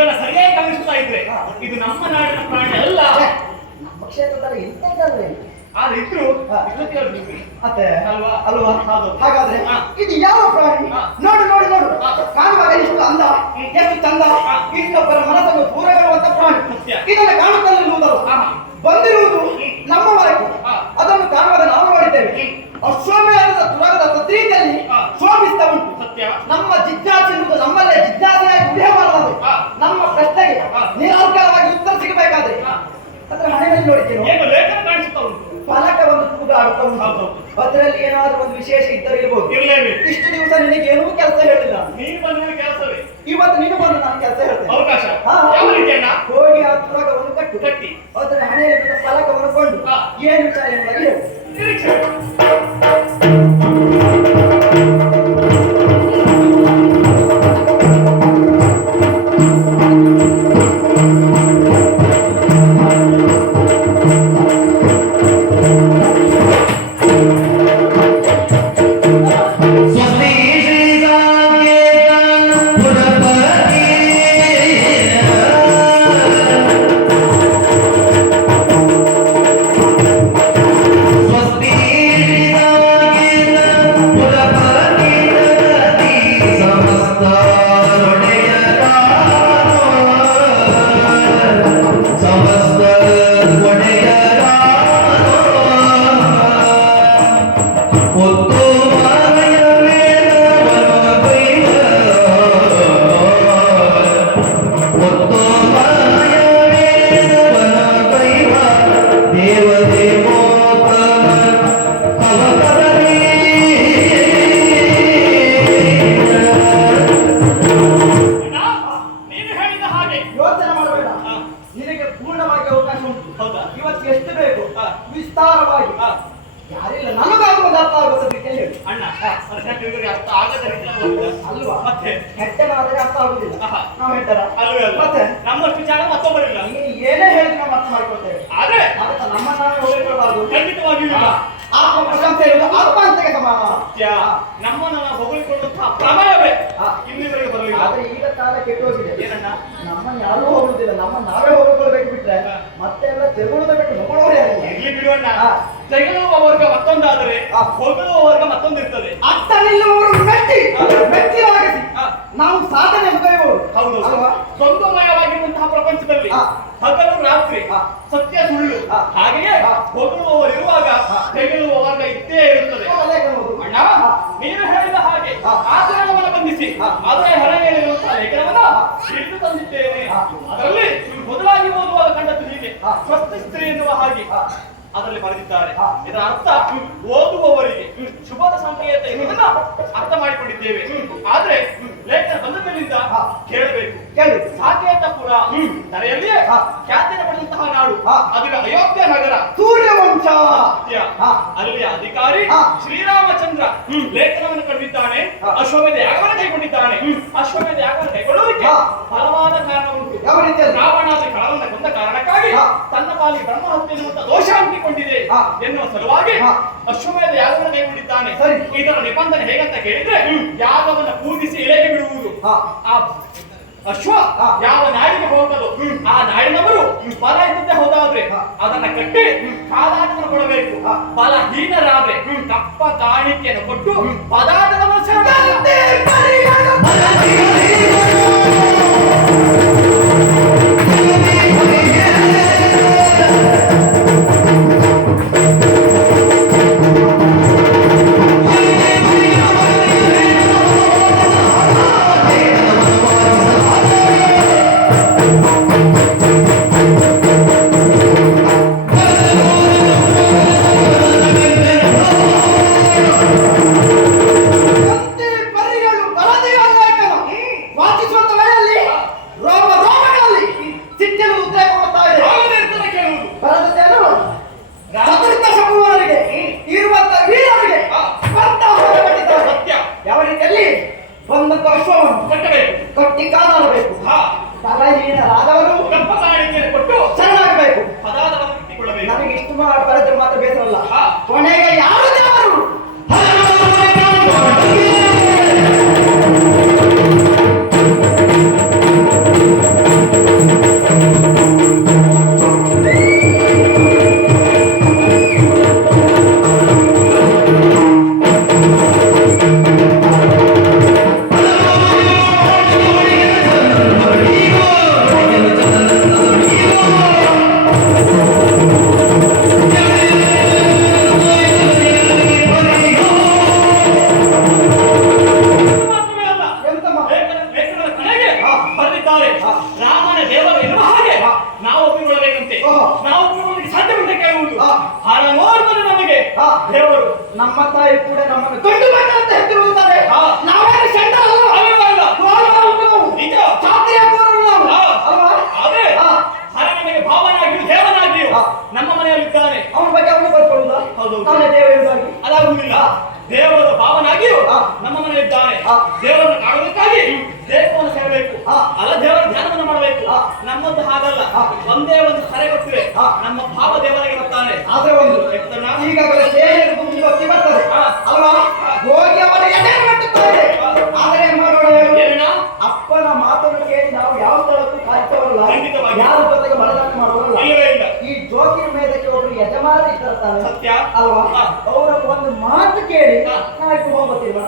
ಇದನ್ನ ಸರಿಯಾಗಿ ಗಮನಿಸ್ತಾ ಇದ್ರೆ ಇದು ನಮ್ಮ ನಾಡಿನ ಪ್ರಾಣಿ ಅಲ್ಲ ನಮ್ಮ ಕ್ಷೇತ್ರದಲ್ಲಿ ಇಂಥದ್ದಲ್ವೇ ಆದ್ರೆ ಇದ್ರು ಅತ್ತೆ ಅಲ್ವಾ? ಅಲ್ವಾ ಹೌದು. ಹಾಗಾದ್ರೆ. ಇದು ಯಾವ ಪ್ರಾಣಿ. ನೋಡು ನೋಡು ನೋಡು. ಕಾಣುವಾಗ ಎಷ್ಟು ಅಂದ ಎಷ್ಟು ಚಂದ. ಇನ್ನೊಬ್ಬರ ಮನಸ್ಸನ್ನು ದೂರವಿರುವಂತ ಪ್ರಾಣಿ ಸತ್ಯ. ಇದನ್ನು ನೋಡಲು ಹಾ. ಬಂದಿರುವುದು ನಮ್ಮ ವರೆಗೂ. ಅದನ್ನು ಕಾಣುವಾಗ ನಾವು ನೋಡಿದ್ದೇವೆ. ಅಶ್ವಮೇಧದ ತುರಗದ ತದ್ರೀತಿಯಲ್ಲಿ ಹಾ. ಶೋಭಿಸ್ತಾ ಉಂಟು ಸತ್ಯ ನಮ್ಮ ಜಿಜ್ಞಾಸೆ ಹಣೆಯಲ್ಲಿ ನೋಡಿದ್ದೇನೆ ಲೇಖನ ಉಂಟು? ಫಲಕವನ್ನು ತೂಗಾಡುತ್ತಾ ಉಂಟು. ಅದರಲ್ಲಿ ಏನಾದ್ರೂ ಒಂದು ವಿಶೇಷ ಇದ್ದರೆ ಇರಬಹುದು ಇಷ್ಟು ದಿವಸ ನಿನಗೆ ಏನೂ ಕೆಲಸ ಹೇಳಿಲ್ಲ. ಕೆಲಸವೇ ಇವತ್ತು ನೀನು ಬಂದು ನಾನು ಕೆಲಸ ಹೇಳ್ತೇನೆ. ಅವಕಾಶ. ಹೋಗಿ ಹತ್ತುವಾಗ ಒಂದು ಕಟ್ಟು. ಕಟ್ಟಿ. ಅದರ ಹಣೆಯಲ್ಲಿ ಫಲಕವನ್ನು ಕೊಂಡು. ಏನು ವಿಚಾರ ಎಂಬುದಾಗಿ ಹೇಳು ಹಾಗೆ. ಯೋಚನೆ ಮಾಡಬೇಡ. ನಿನಗೆ ಪೂರ್ಣವಾಗಿ ಅವಕಾಶ ಉಂಟು. ಹೌದಾ? ಇವತ್ತು ಎಷ್ಟು ಬೇಕು. ವಿಸ್ತಾರವಾಗಿ. ಯಾರಿಲ್ಲ ನನಗಾಗುವುದು ಅರ್ಥ ಆಗುತ್ತದೆ ಹೇಳಿ. ಅಣ್ಣ ಅರ್ಥ ಆಗದ. ಅಲ್ವಾ? ಮತ್ತೆ? ಹೆಟ್ಟನಾದರೆ ಅರ್ಥ ಆಗುದಿಲ್ಲ. ನಾವು ಹೆಟ್ಟರ ಅಲ್ವೇ ಮತ್ತೆ? ನಮ್ಮಷ್ಟು ಜಾಗ ಮತ್ತೊಬ್ಬರಿಲ್ಲ ನೀನು ಏನೇ ಹೇಳಿದ್ರೆ ನಾವು ಅರ್ಥ ಮಾಡ್ಕೊಳ್ತೇವೆ ಆದ್ರೆ? ಅದಕ್ಕೆ ನಮ್ಮ ನಾವೇ ಹೋಗಿಕೊಳ್ಬಾರ್ದು ಖಂಡಿತವಾಗಿಯೂ ಇಲ್ಲ. ಆತ್ಮ ಪ್ರಶಂಸೆ ಇರುವುದು ಆತ್ಮಾಂತಕ್ಕೆ ಸಮಾನ ನಮ್ಮ ನಮ್ಮನ್ನ ನಾವು ಹೊಗಳಿಕೊಳ್ಳುವಂತಹ ಪ್ರಮೇಯವೇ. ನಮ್ಮನ್ನ ಯಾರು ಹೋಗುದಿಲ್ಲ ನಮ್ಮ ನಾವೇ ಹೋಗ್ಕೊಳ್ಬೇಕು ಬಿಟ್ರೆ ಹಾ. ಮತ್ತೆ ಎಲ್ಲ ತೆಗೊಳ್ಳೋದ ಬಿಟ್ಟು ಹೊಗಳೋರೇ. ಇರ್ಲಿ ಬಿಡುವಣ್ಣ ಹಾ. ತೆಗೆದುವ ವರ್ಗ ಮತ್ತೊಂದಾದರೆ ಆ ಹೊಗಳುವ ವರ್ಗ ಮತ್ತೊಂದಿರ್ತದೆ ಅತ್ತ ನಿಲ್ಲುವವರು ಮೆಟ್ಟಿ ಮೆಟ್ಟಿಲಾಗಿಸಿ ನಾವು ಸಾಧನೆ ಮುಗಿಯುವವರು ಹೌದು ಅಲ್ವಾ ಸ್ವಂತಮಯವಾಗಿರುವಂತಹ ಪ್ರಪಂಚದಲ್ಲಿ. ಹಗಲು ರಾತ್ರಿ. ಸತ್ಯ ಸುಳ್ಳು ಹಾಗೆಯೇ. ಹೊಗಳುವವರು ಇರುವಾಗ. ತೆಗೆದುವ ವರ್ಗ ಇದ್ದೇ ಇರುತ್ತದೆ ಅಣ್ಣ. ನೀನು ಹೇಳಿದ ಹಾಗೆ. ಆಚರಣವನ್ನು ಬಂಧಿಸಿ ಲೇಖನವನ್ನ ಹಿಡಿದು ತಂದಿದ್ದೇನೆ. ಅದರಲ್ಲಿ ಮೊದಲಾಗಿ ಓದುವಾಗ ಕಂಡದ್ದು ಹೀಗೆ. ಸ್ವಸ್ಥ ಸ್ವಸ್ತಿ ಸ್ತ್ರೀ ಎನ್ನುವ ಹಾಗೆ. ಅದರಲ್ಲಿ ಬರೆದಿದ್ದಾರೆ. ಇದರ ಅರ್ಥ ಓದುವವರಿಗೆ ಶುಭದ ಸಂಕೇತ ಇದನ್ನ ಅರ್ಥ ಮಾಡಿಕೊಂಡಿದ್ದೇವೆ. ಆದ್ರೆ ಲೇಖನ ಬಂದ ಮೇಲಿಂದ. ಕೇಳಬೇಕು. ಕೇಳಿ. ಸಾಕೇತಪುರ ತಲೆಯಲ್ಲಿಯೇ ಹಾ. ಖ್ಯಾತಿಯನ್ನು ಪಡೆದಂತಹ ನಾಡು. ಹಾ. ಅದು ಅಯೋಧ್ಯ ನಗರ. ಸೂರ್ಯವಂಶ. ಸತ್ಯ. ಅಲ್ಲಿ ಅಲ್ಲಿಯ ಅಧಿಕಾರಿ. ಶ್ರೀರಾಮಚಂದ್ರ ಲೇಖನವನ್ನು ಕಂಡಿದ್ದಾನೆ. ಅಶ್ವಮೇಧ ಯಾಗವನ್ನು ಕೈಗೊಂಡಿದ್ದಾನೆ ಅಶ್ವಮೇಧ ಯಾಗವನ್ನು ಕೈಗೊಳ್ಳುವುದಕ್ಕೆ. ಬಲವಾದ ಕಾರಣ ಉಂಟು ರಾವಣಾದ ಕಾಲವನ್ನು ಕೊಂದ ಕಾರಣಕ್ಕಾಗಿ. ತನ್ನ ಪಾಲಿ ಬ್ರಹ್ಮ ಹತ್ಯೆ ಎನ್ನುವಂತ ದೋಷ ಅಂಟಿಕೊಂಡಿದೆ. ಎನ್ನುವ ಸಲುವಾಗಿ. ಅಶ್ವಮೇಧ ಯಾಗವನ್ನು ಕೈಗೊಂಡಿದ್ದಾನೆ ಸರಿ. ಇದರ ನಿಬಂಧನೆ ಹೇಗಂತ ಕೇಳಿದ್ರೆ ಯಾಗವನ್ನು ಪೂಜಿಸಿ ಎಲೆಗೆ ಬಿಡುವುದು. ಆ ಅಶ್ವ. ಯಾವ ನಾಯಿಗೆ ಹೋಗಲು ಆ ನಾಯಿನವರು ಬಲ. ಅದನ್ನ ಕಟ್ಟಿ ಪಾದಾಟವನ್ನು ಕೊಡಬೇಕು ಬಲಹೀನರಾದ್ರೆ ತಪ್ಪ ಕಾಣಿಕೆಯನ್ನು ಕೊಟ್ಟು ಪದಾರ್ಥವನ್ನು ಒಂದು ಪಶುವನ್ನು ಕಟ್ಟಬೇಕು. ಕಟ್ಟಿ ಕಾದಾಡಬೇಕು. ಬಲಹೀನರಾದವರು ಗಪ್ಪ ಕೊಟ್ಟು ಶರಣಾಗಬೇಕು. ನಮಗೆ ಕಟ್ಟಿಕೊಳ್ಳಬೇಕು. ನನಗೆ ಇಷ್ಟು ಮಾತ್ರ ಬೇಸರಲ್ಲ. ಕೊನೆಗೆ ಯಾರು ದೇವರು? ಹಣ ನೋಡ್ಬೋದು ನಮಗೆ ಹಾ. ದೇವರು ನಮ್ಮ ತಾಯಿ ಕೂಡ ನಮ್ಮನ್ನು ಕಂಡು ಮಕ್ಕಳಂತ ಹೆಸರುತ್ತಾರೆ ನಾವೇ ನಾವು. ನಿಜ ಕ್ಷಾತ್ರಿಯ ಕೋರರು ನಾವು. ಅಲ್ವಾ? ಹಾ. ನಮಗೆ ಭಾವನಾಗಿಯೂ ದೇವನಾಗಿಯೂ. ನಮ್ಮ ಮನೆಯಲ್ಲಿದ್ದಾನೆ ಅವನ ಬಗ್ಗೆ ಅವನು ಬರ್ಕೊಳ್ಳುದಾ ಹೌದು. ಅವನೇ ದೇವರುದಾಗಿ ಅದಾಗುವುದಿಲ್ಲ ದೇವರ ಭಾವನಾಗಿಯೂ. ನಮ್ಮ ಮನೆಯಲ್ಲಿದ್ದಾನೆ ಹಾ. ದೇವರನ್ನು ಕಾಣುವುದಕ್ಕಾಗಿ ದೇವವನ್ನು ಸೇರಬೇಕು ಹಾ. ಅಲ್ಲ ದೇವರ ಧ್ಯಾನವನ್ನು ಮಾಡಬೇಕು. ನಮ್ಮದ್ದು ಹಾಗಲ್ಲ. ಒಂದೇ ಒಂದು ಕರೆ ಕೊಟ್ಟಿವೆ. ನಮ್ಮ ಭಾವ ದೇವರಾಗಿ ಬರ್ತಾನೆ ಆದ್ರೆ ಒಂದು? ಈಗಾಗಲೇ ಬರ್ತದೆ ಅಲ್ವಾ ಹೋಗಿ ಅವರ ಆದರೆ ಮಾಡೋಣ ಅಪ್ಪನ ಮಾತನ್ನು ಕೇಳಿ ನಾವು ಯಾವ ಸ್ಥಳಕ್ಕೂ ಕಾಯ್ತವರಲ್ಲ ಖಂಡಿತವಾಗಿ. ಯಾರ ಜೊತೆಗೆ ಬಡದಾಟ ಮಾಡೋರಲ್ಲ ಇಲ್ಲವೇ ಇಲ್ಲ ಈ ಒಬ್ರು ಯಜಮಾನ ಇರ್ತಾರೆ ಸತ್ಯ ಅಲ್ವಾ. ಅವರ ಒಂದು ಮಾತು ಕೇಳಿ ಹಾ. ನಾಲ್ಕು ಹೋಗುತ್ತಿಲ್ಲ